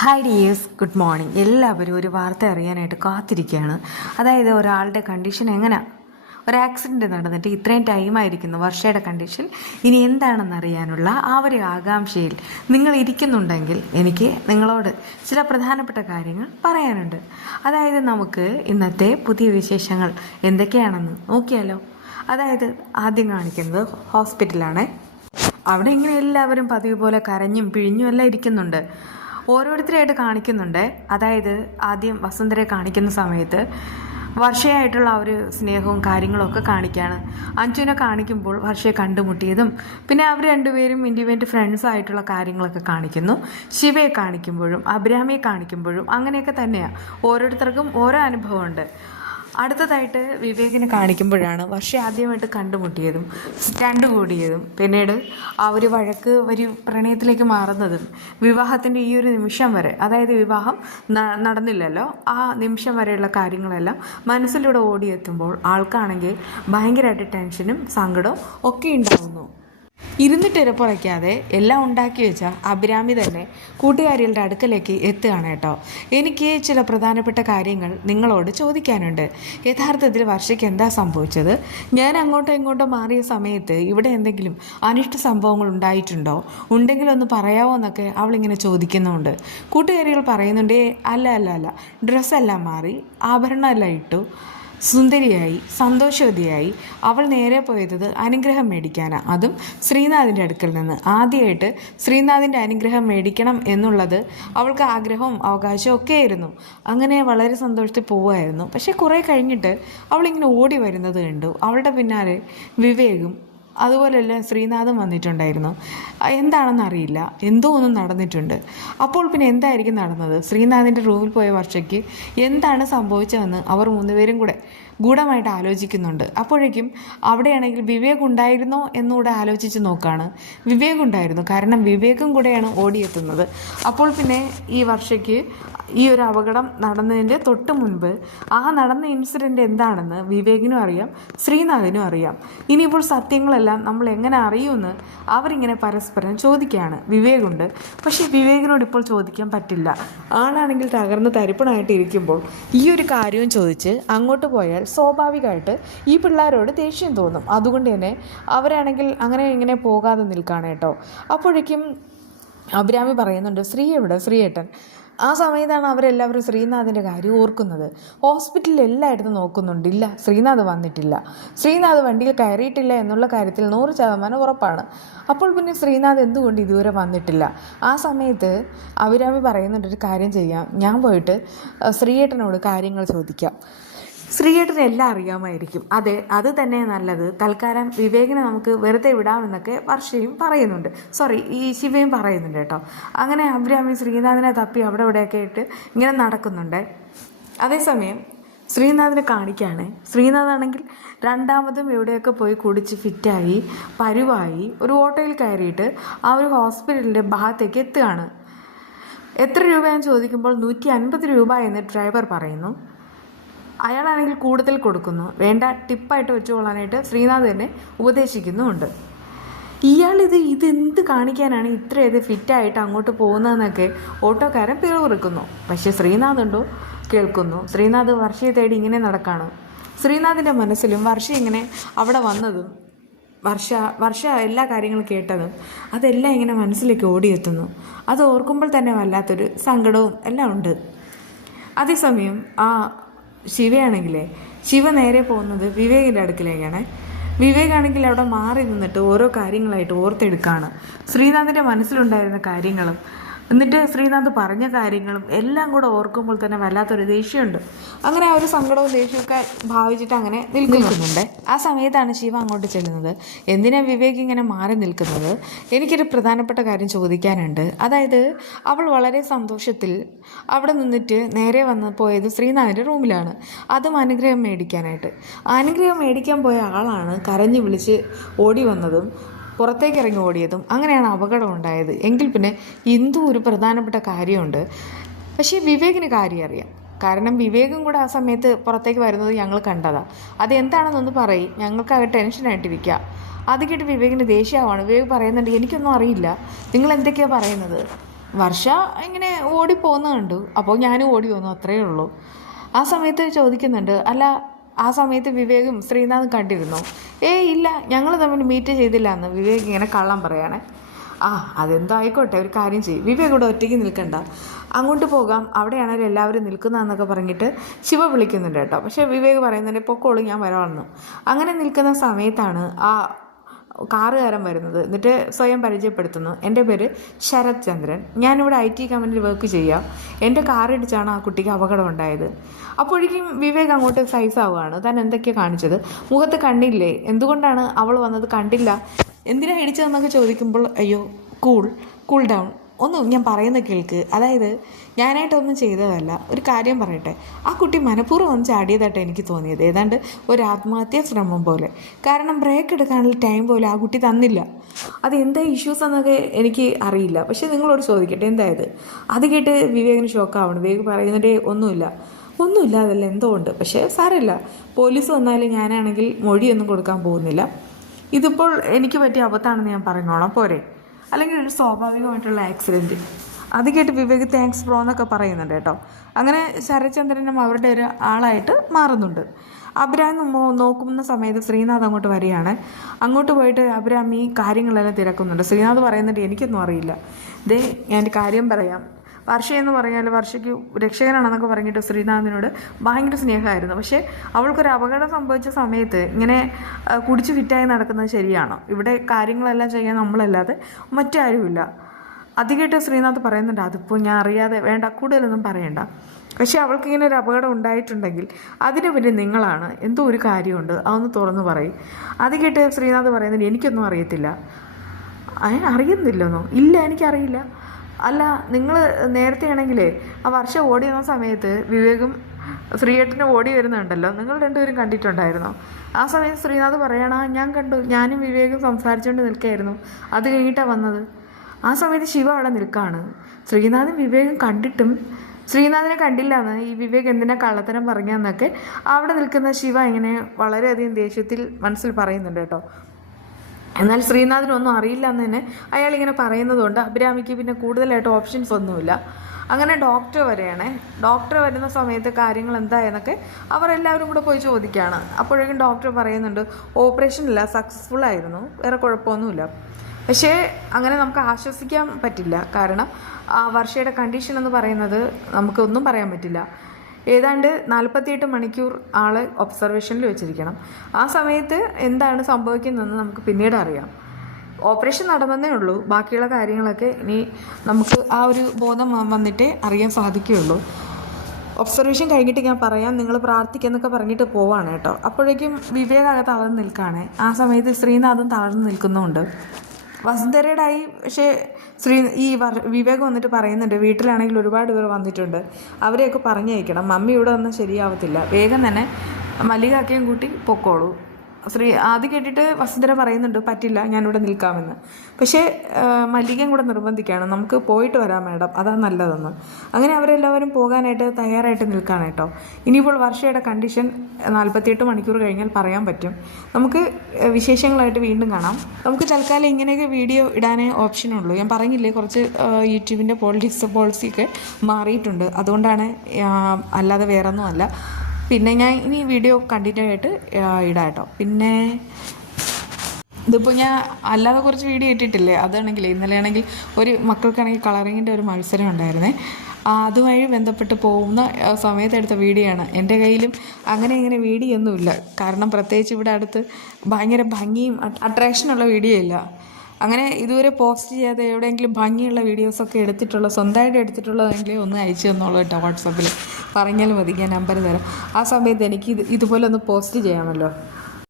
Hi dears, good morning. എല്ലാവരും ഒരു വാർത്ത അറിയാനായിട്ട് കാത്തിരിക്കുകയാണ്. അതായത് ഒരാളുടെ കണ്ടീഷൻ എങ്ങനെയാണ്, ഒരു ആക്സിഡൻറ്റ് നടന്നിട്ട് ഇത്രയും ടൈമായിരിക്കുന്നു വർഷയുടെ കണ്ടീഷൻ ഇനി എന്താണെന്ന് അറിയാനുള്ള ആ ഒരു ആകാംക്ഷയിൽ നിങ്ങൾ ഇരിക്കുന്നുണ്ടെങ്കിൽ എനിക്ക് നിങ്ങളോട് ചില പ്രധാനപ്പെട്ട കാര്യങ്ങൾ പറയാനുണ്ട്. അതായത് നമുക്ക് ഇന്നത്തെ പുതിയ വിശേഷങ്ങൾ എന്തൊക്കെയാണെന്ന് നോക്കിയാലോ. അതായത് ആദ്യം കാണിക്കുന്നത് ഹോസ്പിറ്റലാണ്. അവിടെ ഇങ്ങനെ എല്ലാവരും പതിവ് പോലെ കരഞ്ഞും പിഴിഞ്ഞും എല്ലാം ഇരിക്കുന്നുണ്ട്. ഓരോരുത്തരായിട്ട് കാണിക്കുന്നുണ്ട്. അതായത് ആദ്യം വസുന്ധരയെ കാണിക്കുന്ന സമയത്ത് വർഷയായിട്ടുള്ള ആ ഒരു സ്നേഹവും കാര്യങ്ങളൊക്കെ കാണിക്കുകയാണ്. അഞ്ജുവിനെ കാണിക്കുമ്പോൾ വർഷയെ കണ്ടുമുട്ടിയതും പിന്നെ അവർ രണ്ടുപേരും ഇൻഡിപെൻഡൻറ്റ് ഫ്രണ്ട്സ് ആയിട്ടുള്ള കാര്യങ്ങളൊക്കെ കാണിക്കുന്നു. ശിവയെ കാണിക്കുമ്പോഴും അഭിരാമിയെ കാണിക്കുമ്പോഴും അങ്ങനെയൊക്കെ തന്നെയാണ്. ഓരോരുത്തർക്കും ഓരോ അനുഭവമുണ്ട്. അടുത്തതായിട്ട് വിവേകിനെ കാണിക്കുമ്പോഴാണ് വർഷ ആദ്യമായിട്ട് കണ്ടുമുട്ടിയതും സ്റ്റണ്ട് കൂടിയതും പിന്നീട് ആ ഒരു വഴക്ക് ഒരു പ്രണയത്തിലേക്ക് മാറുന്നതും വിവാഹത്തിൻ്റെ ഈ ഒരു നിമിഷം വരെ, അതായത് വിവാഹം നടന്നില്ലല്ലോ, ആ നിമിഷം വരെയുള്ള കാര്യങ്ങളെല്ലാം മനസ്സിലൂടെ ഓടിയെത്തുമ്പോൾ ആൾക്കാണെങ്കിൽ ഭയങ്കരമായിട്ട് ടെൻഷനും സങ്കടവും ഒക്കെ ഉണ്ടാകുന്നു. ഇരുന്നിട്ട് ഇരപ്പുറയ്ക്കാതെ എല്ലാം ഉണ്ടാക്കി വെച്ച അഭിരാമി തന്നെ കൂട്ടുകാരികളുടെ അടുക്കലേക്ക് എത്തുകയാണ് കേട്ടോ. എനിക്ക് ചില പ്രധാനപ്പെട്ട കാര്യങ്ങൾ നിങ്ങളോട് ചോദിക്കാനുണ്ട്. യഥാർത്ഥത്തിൽ വർഷയ്ക്ക് എന്താ സംഭവിച്ചത്? ഞാൻ അങ്ങോട്ടോ ഇങ്ങോട്ടോ മാറിയ സമയത്ത് ഇവിടെ എന്തെങ്കിലും അനിഷ്ട സംഭവങ്ങൾ ഉണ്ടായിട്ടുണ്ടോ? ഉണ്ടെങ്കിൽ ഒന്ന് പറയാമോ എന്നൊക്കെ അവളിങ്ങനെ ചോദിക്കുന്നുണ്ട്. കൂട്ടുകാരികൾ പറയുന്നുണ്ട്, അല്ല ഡ്രസ്സെല്ലാം മാറി, ആഭരണമെല്ലാം ഇട്ടു, സുന്ദരിയായി സന്തോഷവതിയായി അവൾ നേരെ പോയത് അനുഗ്രഹം മേടിക്കാനാണ്. അതും ശ്രീനാഥിൻ്റെ അടുക്കൽ നിന്ന്. ആദ്യമായിട്ട് ശ്രീനാഥിൻ്റെ അനുഗ്രഹം മേടിക്കണം എന്നുള്ളത് അവൾക്ക് ആഗ്രഹവും അവകാശവും ഒക്കെ ആയിരുന്നു. അങ്ങനെ വളരെ സന്തോഷത്തിൽ പോവുമായിരുന്നു. പക്ഷേ കുറേ കഴിഞ്ഞിട്ട് അവളിങ്ങനെ ഓടി വരുന്നത് കണ്ടു. അവളുടെ പിന്നാലെ വിവേകും അതുപോലെയല്ല ശ്രീനാഥും വന്നിട്ടുണ്ടായിരുന്നു. എന്താണെന്ന് അറിയില്ല, എന്തോ ഒന്നും നടന്നിട്ടുണ്ട്. അപ്പോൾ പിന്നെ എന്തായിരിക്കും നടന്നത്? ശ്രീനാഥിൻ്റെ റൂമിൽ പോയ വർഷയ്ക്ക് എന്താണ് സംഭവിച്ചതെന്ന് അവർ മൂന്നുപേരും കൂടെ ഗൂഢമായിട്ട് ആലോചിക്കുന്നുണ്ട്. അപ്പോഴേക്കും അവിടെയാണെങ്കിൽ വിവേക് ഉണ്ടായിരുന്നോ എന്നുകൂടെ ആലോചിച്ച് നോക്കുകയാണ്. വിവേക് ഉണ്ടായിരുന്നു, കാരണം വിവേകും കൂടെയാണ് ഓടിയെത്തുന്നത്. അപ്പോൾ പിന്നെ ഈ വർഷയ്ക്ക് ഈ ഒരു അപകടം നടന്നതിൻ്റെ തൊട്ട് മുൻപ് ആ നടന്ന ഇൻസിഡൻറ്റ് എന്താണെന്ന് വിവേകിനും അറിയാം, ശ്രീനാഥിനും അറിയാം. ഇനിയിപ്പോൾ സത്യങ്ങളെല്ലാം നമ്മൾ എങ്ങനെ അറിയുമെന്ന് അവരിങ്ങനെ പരസ്പരം ചോദിക്കുകയാണ്. വിവേകുണ്ട്, പക്ഷേ വിവേകിനോട് ഇപ്പോൾ ചോദിക്കാൻ പറ്റില്ല. ആളാണെങ്കിൽ തകർന്ന് തരിപ്പണമായിട്ട് ഇരിക്കുമ്പോൾ ഈ ഒരു കാര്യവും ചോദിച്ച് അങ്ങോട്ട് പോയാൽ സ്വാഭാവികമായിട്ട് ഈ പിള്ളേരോട് ദേഷ്യം തോന്നും. അതുകൊണ്ട് തന്നെ അവരാണെങ്കിൽ അങ്ങനെ ഇങ്ങനെ പോകാതെ നിൽക്കുകയാണ് കേട്ടോ. അപ്പോഴേക്കും അഭിരാമി പറയുന്നുണ്ട്, ശ്രീയേട്ടൻ. ആ സമയത്താണ് അവരെല്ലാവരും ശ്രീനാഥിൻ്റെ കാര്യം ഓർക്കുന്നത്. ഹോസ്പിറ്റലിൽ എല്ലായിടത്തും നോക്കുന്നുണ്ട്, ഇല്ല, ശ്രീനാഥ് വന്നിട്ടില്ല, ശ്രീനാഥ് വണ്ടിയിൽ കയറിയിട്ടില്ല എന്നുള്ള കാര്യത്തിൽ 100% ഉറപ്പാണ്. അപ്പോൾ പിന്നെ ശ്രീനാഥ് എന്തുകൊണ്ട് ഇതുവരെ വന്നിട്ടില്ല? ആ സമയത്ത് അഭിരാമി പറയുന്നുണ്ട്, ഒരു കാര്യം ചെയ്യാം, ഞാൻ പോയിട്ട് ശ്രീയേട്ടനോട് കാര്യങ്ങൾ ചോദിക്കാം. ശ്രീയേട്ടന് എല്ലാം അറിയാമായിരിക്കും. അതെ, അത് തന്നെ നല്ലത്. തൽക്കാലം വിവേകിനെ നമുക്ക് വെറുതെ വിടാമെന്നൊക്കെ വർഷയും പറയുന്നുണ്ട്, ഈ ശിവയും പറയുന്നുണ്ട് കേട്ടോ. അങ്ങനെ അഭിരാമി ശ്രീനാഥിനെ തപ്പി അവിടെ ഇവിടെയൊക്കെ ആയിട്ട് ഇങ്ങനെ നടക്കുന്നുണ്ട്. അതേസമയം ശ്രീനാഥിനെ കാണിക്കുകയാണ്. ശ്രീനാഥാണെങ്കിൽ രണ്ടാമതും എവിടെയൊക്കെ പോയി കുടിച്ച് ഫിറ്റായി പരുവായി ഒരു ഓട്ടോയിൽ കയറിയിട്ട് ആ ഒരു ഹോസ്പിറ്റലിൻ്റെ ഭാഗത്തേക്ക് എത്തുകയാണ്. എത്ര രൂപയാണെന്ന് ചോദിക്കുമ്പോൾ 150 രൂപ എന്ന് ഡ്രൈവർ പറയുന്നു. അയാളാണെങ്കിൽ കൂടുതൽ കൊടുക്കുന്നു. വേണ്ട, ടിപ്പായിട്ട് വെച്ചുകൊള്ളാനായിട്ട് ശ്രീനാഥ് തന്നെ ഉപദേശിക്കുന്നുമുണ്ട്. ഇതെന്ത് കാണിക്കാനാണ് ഇത്രയധികം ഫിറ്റായിട്ട് അങ്ങോട്ട് പോകുന്നതെന്നൊക്കെ ഓട്ടോക്കാരൻ പിറുപിറുക്കുന്നു. പക്ഷേ ശ്രീനാഥ് ഉണ്ടോ, കേൾക്കുന്നു. ശ്രീനാഥ് വർഷയെ തേടി ഇങ്ങനെ നടക്കാണ്. ശ്രീനാഥിൻ്റെ മനസ്സിലും വർഷ ഇങ്ങനെ അവിടെ വന്നതും വർഷ എല്ലാ കാര്യങ്ങളും കേട്ടതും അതെല്ലാം ഇങ്ങനെ മനസ്സിലേക്ക് ഓടിയെത്തുന്നു. അത് ഓർക്കുമ്പോൾ തന്നെ വല്ലാത്തൊരു സങ്കടവും എല്ലാം ഉണ്ട്. അതേസമയം ശിവയാണെങ്കിലേ, ശിവ നേരെ പോകുന്നത് വിവേകിൻ്റെ അടുക്കിലേക്കാണ്. വിവേകാണെങ്കിൽ അവിടെ മാറി നിന്നിട്ട് ഓരോ കാര്യങ്ങളായിട്ട് ഓർത്തെടുക്കുകയാണ്. ശ്രീനാഥിൻ്റെ മനസ്സിലുണ്ടായിരുന്ന കാര്യങ്ങളും എന്നിട്ട് ശ്രീനാഥ് പറഞ്ഞ കാര്യങ്ങളും എല്ലാം കൂടെ ഓർക്കുമ്പോൾ തന്നെ വല്ലാത്തൊരു ദേഷ്യമുണ്ട്. അങ്ങനെ ആ ഒരു സങ്കടവും ദേഷ്യമൊക്കെ ഭാവിച്ചിട്ട് അങ്ങനെ നിൽക്കുന്നുണ്ട്. ആ സമയത്താണ് ശിവ അങ്ങോട്ട് ചെല്ലുന്നത്. എന്തിനാ വിവേക് ഇങ്ങനെ മാറി നിൽക്കുന്നത്? എനിക്കൊരു പ്രധാനപ്പെട്ട കാര്യം ചോദിക്കാനുണ്ട്. അതായത് അവൾ വളരെ സന്തോഷത്തിൽ അവിടെ നിന്നിട്ട് നേരെ പോയത് ശ്രീനാഥിൻ്റെ റൂമിലാണ്, അതും അനുഗ്രഹം മേടിക്കാനായിട്ട്. അനുഗ്രഹം മേടിക്കാൻ പോയ ആളാണ് കരഞ്ഞു വിളിച്ച് ഓടി വന്നതും പുറത്തേക്ക് ഇറങ്ങി ഓടിയതും. അങ്ങനെയാണ് അപകടം ഉണ്ടായത്. എങ്കിൽ പിന്നെ എന്തോ ഒരു പ്രധാനപ്പെട്ട കാര്യമുണ്ട്. പക്ഷേ വിവേകിന് കാര്യം അറിയാം, കാരണം വിവേകും കൂടെ ആ സമയത്ത് പുറത്തേക്ക് വരുന്നത് ഞങ്ങൾ കണ്ടതാണ്. അതെന്താണെന്നൊന്ന് പറയും, ഞങ്ങൾക്കാകെ ടെൻഷനായിട്ടിരിക്കുക. അത് കേട്ട് വിവേകിന് ദേഷ്യമാവാണ്. വിവേക് പറയുന്നുണ്ട്, എനിക്കൊന്നും അറിയില്ല, നിങ്ങൾ എന്തൊക്കെയാണ് പറയുന്നത്? വർഷ ഇങ്ങനെ ഓടിപ്പോകുന്ന കണ്ടു. അപ്പോൾ ഞാനും ഓടി വന്നു, അത്രയേ ഉള്ളൂ. ആ സമയത്ത് ചോദിക്കുന്നുണ്ട്, അല്ല ആ സമയത്ത് വിവേകും ശ്രീനാഥും കണ്ടിരുന്നു? ഇല്ല, ഞങ്ങൾ തമ്മിൽ മീറ്റ് ചെയ്തില്ല എന്ന് വിവേക് ഇങ്ങനെ കള്ളം പറയുകയാണേ. അതെന്തോ ആയിക്കോട്ടെ, ഒരു കാര്യം ചെയ്യും, വിവേക് ഇവിടെ ഒറ്റയ്ക്ക് നിൽക്കണ്ട, അങ്ങോട്ട് പോകാം, അവിടെയാണെങ്കിലും എല്ലാവരും നിൽക്കുന്നതെന്നൊക്കെ പറഞ്ഞിട്ട് ശിവ വിളിക്കുന്നുണ്ട് കേട്ടോ. പക്ഷേ വിവേക് പറയുന്നുണ്ട് പൊക്കോളൂ, ഞാൻ വരാമെന്ന്. അങ്ങനെ നിൽക്കുന്ന സമയത്താണ് ആ കാറുകാരൻ വരുന്നത്. എന്നിട്ട് സ്വയം പരിചയപ്പെടുത്തുന്നു, എൻ്റെ പേര് ശരത് ചന്ദ്രൻ, ഞാനിവിടെ IT കമ്പനിയിൽ വർക്ക് ചെയ്യാം, എൻ്റെ കാറിടിച്ചാണ് ആ കുട്ടിക്ക് അപകടം ഉണ്ടായത്. അപ്പോഴേക്കും വിവേക് അങ്ങോട്ട് സൈസാവുകയാണ്, താൻ എന്തൊക്കെയാണ് കാണിച്ചത്, മുഖത്ത് കണ്ണില്ലേ, എന്തുകൊണ്ടാണ് അവൾ വന്നത്, കണ്ടില്ല, എന്തിനാ ഇടിച്ചതെന്നൊക്കെ ചോദിക്കുമ്പോൾ അയ്യോ കൂൾ ഡൗൺ, ഞാൻ പറയുന്ന കേൾക്ക്, അതായത് ഞാനായിട്ടൊന്നും ചെയ്തതല്ല, ഒരു കാര്യം പറയട്ടെ, ആ കുട്ടി മനഃപൂർവ്വം വന്ന് ചാടിയതായിട്ട് എനിക്ക് തോന്നിയത്, ഏതാണ്ട് ഒരു ആത്മഹത്യാ ശ്രമം പോലെ. കാരണം ബ്രേക്ക് എടുക്കാനുള്ള ടൈം പോലെ ആ കുട്ടി തന്നില്ല. അത് എന്താ ഇഷ്യൂസ് എന്നൊക്കെ എനിക്ക് അറിയില്ല, പക്ഷേ നിങ്ങളോട് ചോദിക്കട്ടെ എന്തായത്. അത് കേട്ട് വിവേകിന് ഷോക്കാവണം. വിവേക് പറയുന്നതേ ഒന്നുമില്ല അതല്ല എന്തോ ഉണ്ട്, പക്ഷേ സാരമില്ല, പോലീസ് വന്നാലും ഞാനാണെങ്കിൽ മൊഴിയൊന്നും കൊടുക്കാൻ പോകുന്നില്ല, ഇതിപ്പോൾ എനിക്ക് പറ്റിയ അബദ്ധമാണെന്ന് ഞാൻ പറഞ്ഞോളാം പോരെ, അല്ലെങ്കിൽ ഒരു സ്വാഭാവികമായിട്ടുള്ള ആക്സിഡൻറ്റ്. അത് കേട്ട് വിവേക് താങ്ക്സ് ബ്രോ എന്നൊക്കെ പറയുന്നുണ്ട് കേട്ടോ. അങ്ങനെ ശരത്ചന്ദ്രനും അവരുടെ ഒരു ആളായിട്ട് മാറുന്നുണ്ട്. അബ്രാം നോക്കുന്ന സമയത്ത് ശ്രീനാഥ് അങ്ങോട്ട് വരികയാണ്. അങ്ങോട്ട് പോയിട്ട് അബ്രാം ഈ കാര്യങ്ങളെല്ലാം തിരക്കുന്നുണ്ട്. ശ്രീനാഥ് പറയുന്നുണ്ട് എനിക്കൊന്നും അറിയില്ല, ഞാൻ കാര്യം പറയാം, വർഷയെന്ന് പറഞ്ഞാൽ വർഷയ്ക്ക് രക്ഷകനാണെന്നൊക്കെ പറഞ്ഞിട്ട് ശ്രീനാഥിനോട് ഭയങ്കര സ്നേഹമായിരുന്നു. പക്ഷേ അവൾക്കൊരു അപകടം സംഭവിച്ച സമയത്ത് ഇങ്ങനെ കുടിച്ച് ഫിറ്റായി നടക്കുന്നത് ശരിയാണോ? ഇവിടെ കാര്യങ്ങളെല്ലാം ചെയ്യാൻ നമ്മളല്ലാതെ മറ്റാരുമില്ല. അത് കേട്ട് ശ്രീനാഥ് പറയുന്നുണ്ട്, അതിപ്പോൾ ഞാൻ അറിയാതെ, വേണ്ട കൂടുതലൊന്നും പറയണ്ട, പക്ഷേ അവൾക്കിങ്ങനെ ഒരു അപകടം ഉണ്ടായിട്ടുണ്ടെങ്കിൽ അതിന് പിന്നെ നിങ്ങളാണ്, എന്തോ ഒരു കാര്യമുണ്ട്, അതൊന്ന് തുറന്നു പറയും. അത് കേട്ട് ശ്രീനാഥ് പറയുന്നുണ്ട് എനിക്കൊന്നും അറിയത്തില്ല. അറിയുന്നില്ലെന്നോ? ഇല്ല, എനിക്കറിയില്ല. അല്ല, നിങ്ങൾ നേരത്തെ ആണെങ്കിലേ ആ വർഷം ഓടി വന്ന സമയത്ത് വിവേകും ശ്രീയേട്ടനും ഓടി വരുന്നുണ്ടല്ലോ, നിങ്ങൾ രണ്ടുപേരും കണ്ടിട്ടുണ്ടായിരുന്നോ? ആ സമയത്ത് ശ്രീനാഥ് പറയണ ഞാൻ കണ്ടു, ഞാനും വിവേകും സംസാരിച്ചുകൊണ്ട് നിൽക്കുകയായിരുന്നു, അത് കഴിഞ്ഞിട്ടാണ് വന്നത്. ആ സമയത്ത് ശിവ അവിടെ നിൽക്കുകയാണ്. ശ്രീനാഥും വിവേകും കണ്ടിട്ടും ശ്രീനാഥിനെ കണ്ടില്ല എന്ന് ഈ വിവേക് എന്തിനാ കള്ളത്തരം പറഞ്ഞെന്നൊക്കെ അവിടെ നിൽക്കുന്ന ശിവ ഇങ്ങനെ വളരെയധികം ദേഷ്യത്തിൽ മനസ്സിൽ പറയുന്നുണ്ട് കേട്ടോ. എന്നാൽ ശ്രീനാഥിനൊന്നും അറിയില്ല എന്ന് തന്നെ അയാളിങ്ങനെ പറയുന്നതുകൊണ്ട് അഭിരാമിക്ക് പിന്നെ കൂടുതലായിട്ട് ഓപ്ഷൻസ് ഒന്നുമില്ല. അങ്ങനെ ഡോക്ടർ വരെയാണ്. ഡോക്ടർ വരുന്ന സമയത്ത് കാര്യങ്ങൾ എന്തായെന്നൊക്കെ അവരെല്ലാവരും കൂടെ പോയി ചോദിക്കുകയാണ്. അപ്പോഴേക്കും ഡോക്ടർ പറയുന്നുണ്ട് ഓപ്പറേഷനില്ല, സക്സസ്ഫുൾ ആയിരുന്നു, വേറെ കുഴപ്പമൊന്നുമില്ല. പക്ഷേ അങ്ങനെ നമുക്ക് ആശ്വസിക്കാൻ പറ്റില്ല, കാരണം ആ വർഷയുടെ കണ്ടീഷൻ എന്ന് പറയുന്നത് നമുക്കൊന്നും പറയാൻ പറ്റില്ല. ഏതാണ്ട് 48 മണിക്കൂർ ആളെ ഒബ്സർവേഷനിൽ വെച്ചിരിക്കണം. ആ സമയത്ത് എന്താണ് സംഭവിക്കുന്നതെന്ന് നമുക്ക് പിന്നീട് അറിയാം. ഓപ്പറേഷൻ നടന്നതേ ഉള്ളൂ, ബാക്കിയുള്ള കാര്യങ്ങളൊക്കെ ഇനി നമുക്ക് ആ ഒരു ബോധം വന്നിട്ടേ അറിയാൻ സാധിക്കുകയുള്ളൂ. ഒബ്സർവേഷൻ കഴിഞ്ഞിട്ട് ഞാൻ പറയാം, നിങ്ങൾ പ്രാർത്ഥിക്കുന്നൊക്കെ പറഞ്ഞിട്ട് പോവാണ് കേട്ടോ. അപ്പോഴേക്കും വിവേകാകെ തളർന്ന് നിൽക്കുകയാണ്. ആ സമയത്ത് ശ്രീനാഥും തളർന്ന് നിൽക്കുന്നുമുണ്ട്. വസുന്ധരയുടെയായി. പക്ഷേ വിവേക് വന്നിട്ട് പറയുന്നുണ്ട് വീട്ടിലാണെങ്കിൽ ഒരുപാട് പേർ വന്നിട്ടുണ്ട്, അവരെയൊക്കെ പറഞ്ഞയക്കണം, മമ്മി ഇവിടെ വന്നാൽ ശരിയാവത്തില്ല, വേഗം തന്നെ മല്ലികാക്കയും കൂട്ടി പൊക്കോളൂ. അത് കേട്ടിട്ട് വസുന്ധര പറയുന്നുണ്ട് പറ്റില്ല, ഞാനിവിടെ നിൽക്കാമെന്ന്. പക്ഷേ മല്ലികയും കൂടെ നിർബന്ധിക്കുകയാണ്, നമുക്ക് പോയിട്ട് വരാം മാഡം, അതാണ് നല്ലതെന്ന്. അങ്ങനെ അവരെല്ലാവരും പോകാനായിട്ട് തയ്യാറായിട്ട് നിൽക്കുകയാണ് കേട്ടോ. ഇനിയിപ്പോൾ വർഷയുടെ കണ്ടീഷൻ 48 മണിക്കൂർ കഴിഞ്ഞാൽ പറയാൻ പറ്റും. നമുക്ക് വിശേഷങ്ങളായിട്ട് വീണ്ടും കാണാം. നമുക്ക് തൽക്കാലം ഇങ്ങനെയൊക്കെ വീഡിയോ ഇടാനേ ഓപ്ഷനുള്ളൂ. ഞാൻ പറഞ്ഞില്ലേ, കുറച്ച് യൂട്യൂബിൻ്റെ പോളിസിയൊക്കെ മാറിയിട്ടുണ്ട്, അതുകൊണ്ടാണ്, അല്ലാതെ വേറൊന്നും അല്ല. പിന്നെ ഞാൻ ഇനി വീഡിയോ കണ്ടിന്യൂ ആയിട്ട് ഇടാം കേട്ടോ. പിന്നെ ഇതിപ്പോൾ ഞാൻ അല്ലാതെ കുറച്ച് വീഡിയോ ഇട്ടിട്ടില്ലേ, അതാണെങ്കിൽ ഇന്നലെ ആണെങ്കിൽ ഒരു മക്കൾക്കാണെങ്കിൽ കളറിങ്ങിൻ്റെ ഒരു മത്സരം ഉണ്ടായിരുന്നേ, അതുമായി ബന്ധപ്പെട്ട് പോകുന്ന സമയത്ത് എടുത്ത വീഡിയോ ആണ്. എൻ്റെ കയ്യിലും അങ്ങനെ വീഡിയോ ഒന്നുമില്ല, കാരണം പ്രത്യേകിച്ച് ഇവിടെ അടുത്ത് ഭയങ്കര ഭംഗിയും അട്രാക്ഷനുള്ള വീഡിയോ ഇല്ല. അങ്ങനെ ഇതുവരെ പോസ്റ്റ് ചെയ്യാതെ എവിടെയെങ്കിലും ഭംഗിയുള്ള വീഡിയോസൊക്കെ സ്വന്തമായിട്ട് എടുത്തിട്ടുള്ളതെങ്കിലും ഒന്ന് അയച്ചു തന്നോളൂ കേട്ടോ. വാട്സാപ്പിൽ പറഞ്ഞാൽ മതി, ഞാൻ നമ്പർ തരാം. ആ സമയത്ത് എനിക്ക് ഇതുപോലെ ഒന്ന് പോസ്റ്റ് ചെയ്യാമല്ലോ.